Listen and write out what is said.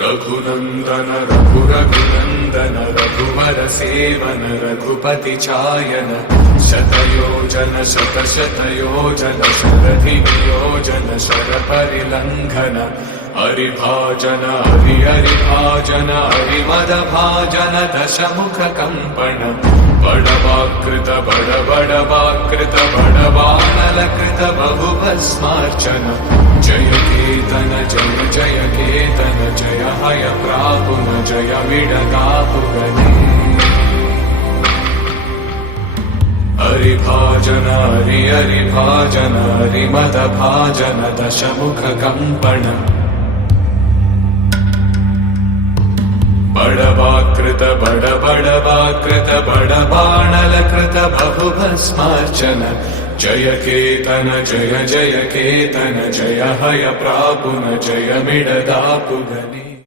रघुनन्दन रघुरघुनन्दन रघुवर सेवन रघुपति चायन शतयोजन शतशतयोजन शरधियोजन शरपरिलङ्घन हरिभाजन हरिभाजन हरिमदभाजन दशमुखकम्पन बडवाकृत बडवाकृत बडवानलकृत बहुभस्मार्चन जय केतन जय केतन जय हय प्रापुन जय विडदापुगने हरिभाजन हरिभाजन हरिमदभाजन दशमुखकम्पन बडवाकृत बडवाकृत बडबाणलकृत बहुभस्मार्चन जय केतन जय केतन जय हय प्रापुन जय मिडदापुगने।